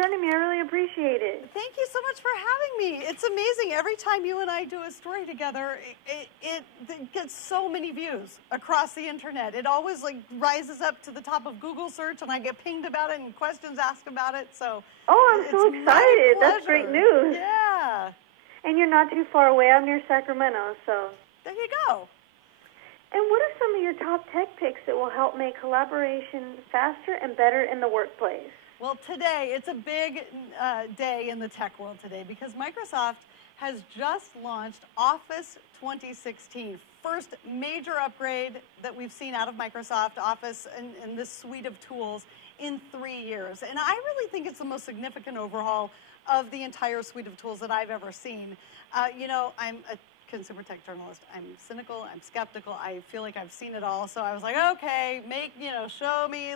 joining me. I really appreciate it. Thank you so much for having me. It's amazing. Every time you and I do a story together, it gets so many views across the internet. It always like rises up to the top of Google search, and I get pinged about it and questions asked about it. So, oh, I'm so excited. That's great news. Yeah. And you're not too far away. I'm near Sacramento, so. There you go. And what are some of your top tech picks that will help make collaboration faster and better in the workplace? Well, today, it's a big day in the tech world today because Microsoft has just launched Office 2016. First major upgrade that we've seen out of Microsoft Office and this suite of tools in 3 years. And I really think it's the most significant overhaul of the entire suite of tools that I've ever seen. You know, I'm a consumer tech journalist. I'm cynical, I'm skeptical, I feel like I've seen it all. So I was like, okay, show me,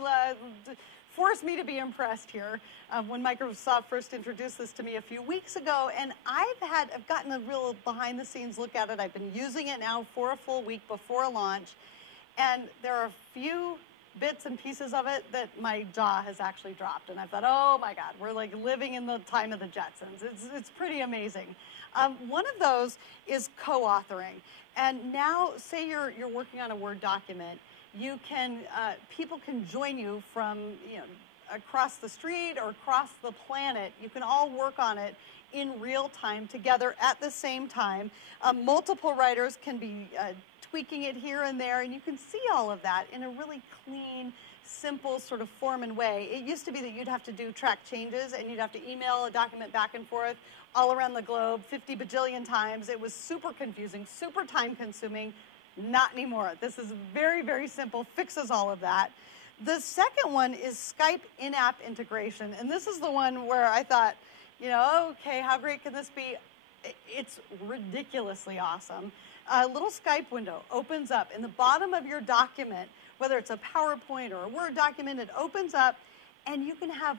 force me to be impressed here. When Microsoft first introduced this to me a few weeks ago, and I've gotten a real behind the scenes look at it. I've been using it now for a full week before launch, and there are a few bits and pieces of it that my jaw has actually dropped. And I thought, oh my God, we're like living in the time of the Jetsons. It's pretty amazing. One of those is co-authoring. And now, say you're working on a Word document, you can, people can join you from, across the street or across the planet. You can all work on it in real time together at the same time. Multiple writers can be tweaking it here and there, and you can see all of that in a really clean, simple sort of form and way. It used to be that you'd have to do track changes and you'd have to email a document back and forth all around the globe 50 bajillion times. It was super confusing, super time consuming. Not anymore. This is very, very simple, fixes all of that. The second one is Skype in-app integration. And this is the one where I thought, okay, how great can this be? It's ridiculously awesome. A little Skype window opens up in the bottom of your document, whether it's a PowerPoint or a Word document, it opens up and you can have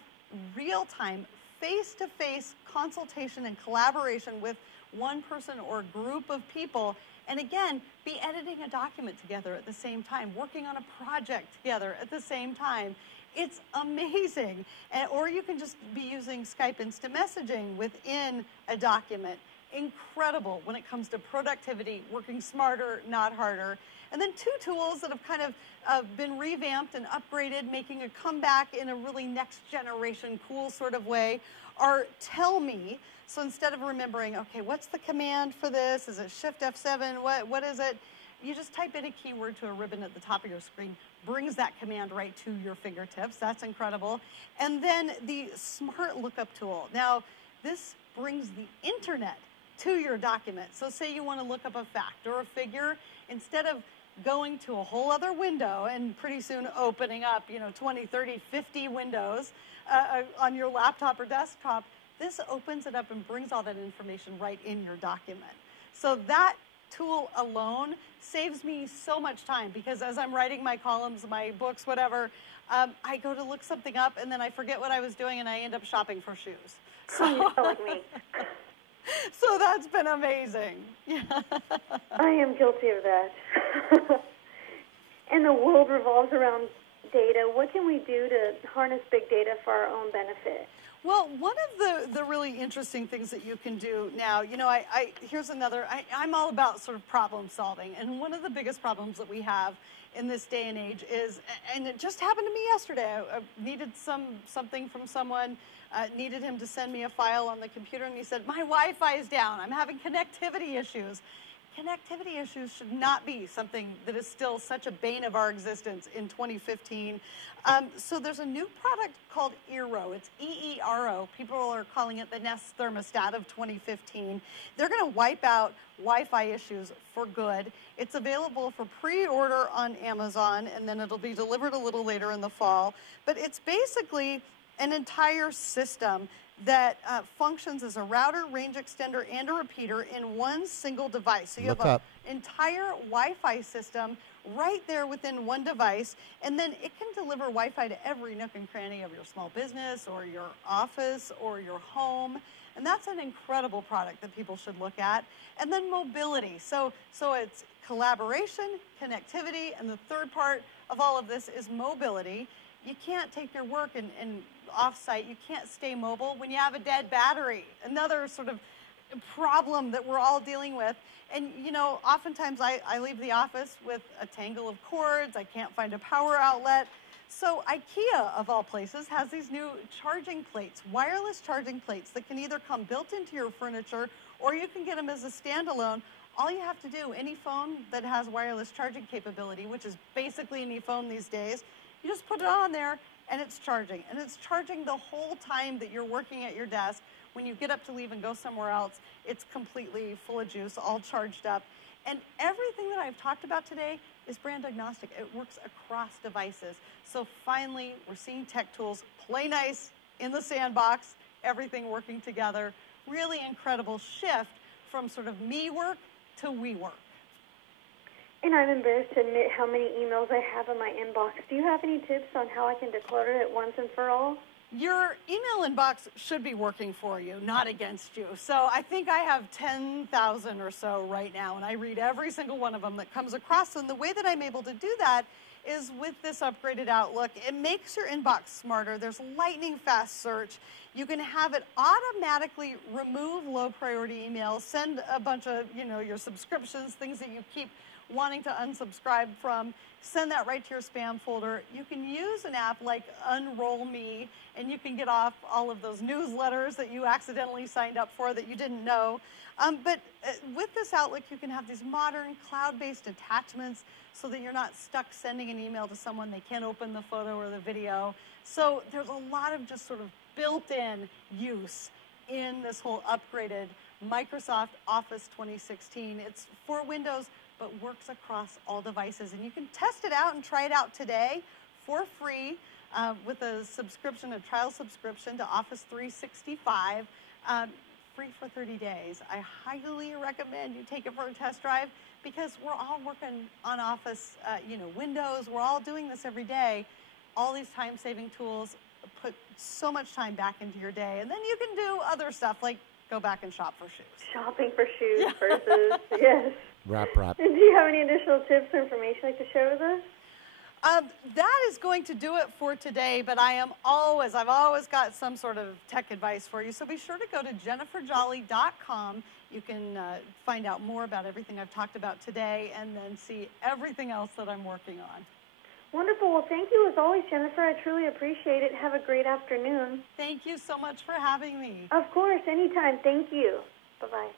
real-time, face-to-face consultation and collaboration with one person or a group of people. And again, be editing a document together at the same time, working on a project together at the same time. It's amazing. Or you can just be using Skype instant messaging within a document. Incredible when it comes to productivity, working smarter, not harder. And then two tools that have kind of been revamped and upgraded, making a comeback in a really next generation cool sort of way, are Tell Me. So instead of remembering, okay, what's the command for this? Is it Shift F7? What is it? You just type in a keyword to a ribbon at the top of your screen, brings that command right to your fingertips. That's incredible. And then the Smart Lookup tool. Now, this brings the internet to your document. So say you want to look up a fact or a figure, instead of going to a whole other window and pretty soon opening up, 20, 30, 50 windows on your laptop or desktop, this opens it up and brings all that information right in your document. So that tool alone saves me so much time because as I'm writing my columns, my books, whatever, I go to look something up and then I forget what I was doing and I end up shopping for shoes. So, like me. So that's been amazing. Yeah. I am guilty of that. And the world revolves around data. What can we do to harness big data for our own benefit? Well, one of the really interesting things that you can do now, here's another, I'm all about sort of problem solving. And one of the biggest problems that we have in this day and age is, and it just happened to me yesterday, I needed something from someone, needed him to send me a file on the computer, and he said, my Wi-Fi is down, I'm having connectivity issues. Connectivity issues should not be something that is still such a bane of our existence in 2015. So there's a new product called Eero. It's E-E-R-O. People are calling it the Nest thermostat of 2015. They're going to wipe out Wi-Fi issues for good. It's available for pre-order on Amazon, and then it'll be delivered a little later in the fall. But it's basically an entire system that functions as a router, range extender, and a repeater in one single device. So you have an entire Wi-Fi system right there within one device, and then it can deliver Wi-Fi to every nook and cranny of your small business or your office or your home. And that's an incredible product that people should look at. And then mobility. So it's collaboration, connectivity, and the third part of all of this is mobility. You can't take your work and off-site. You can't stay mobile when you have a dead battery. Another sort of problem that we're all dealing with. And, you know, oftentimes I leave the office with a tangle of cords. I can't find a power outlet. So IKEA, of all places, has these new charging plates, wireless charging plates that can either come built into your furniture or you can get them as a standalone. All you have to do, any phone that has wireless charging capability, which is basically any phone these days, you just put it on there and it's charging. And it's charging the whole time that you're working at your desk. When you get up to leave and go somewhere else, it's completely full of juice, all charged up. And everything that I've talked about today is brand agnostic. It works across devices. So finally, we're seeing tech tools play nice in the sandbox, everything working together. Really incredible shift from sort of me work to we work. And I'm embarrassed to admit how many emails I have in my inbox. Do you have any tips on how I can declutter it once and for all? Your email inbox should be working for you, not against you. So I think I have 10,000 or so right now, and I read every single one of them that comes across. And the way that I'm able to do that is with this upgraded Outlook. It makes your inbox smarter. There's lightning fast search. You can have it automatically remove low priority emails, send a bunch of, you know, your subscriptions, things that you keep wanting to unsubscribe from, send that right to your spam folder. You can use an app like Unroll Me, and you can get off all of those newsletters that you accidentally signed up for that you didn't know. But with this Outlook, you can have these modern cloud-based attachments so that you're not stuck sending an email to someone. They can't open the photo or the video. So there's a lot of just sort of built-in use in this whole upgraded Microsoft Office 2016. It's for Windows, but works across all devices. And you can test it out and try it out today for free with a subscription, a trial subscription to Office 365, free for 30 days. I highly recommend you take it for a test drive because we're all working on Office, Windows. We're all doing this every day. All these time-saving tools put so much time back into your day. And then you can do other stuff like go back and shop for shoes. Shopping for shoes, purses, yes. Wrap. And do you have any additional tips or information you'd like to share with us? That is going to do it for today, but I've always got some sort of tech advice for you. So be sure to go to jenniferjolly.com. You can find out more about everything I've talked about today and then see everything else that I'm working on. Wonderful. Well, thank you as always, Jennifer. I truly appreciate it. Have a great afternoon. Thank you so much for having me. Of course. Anytime. Thank you. Bye-bye.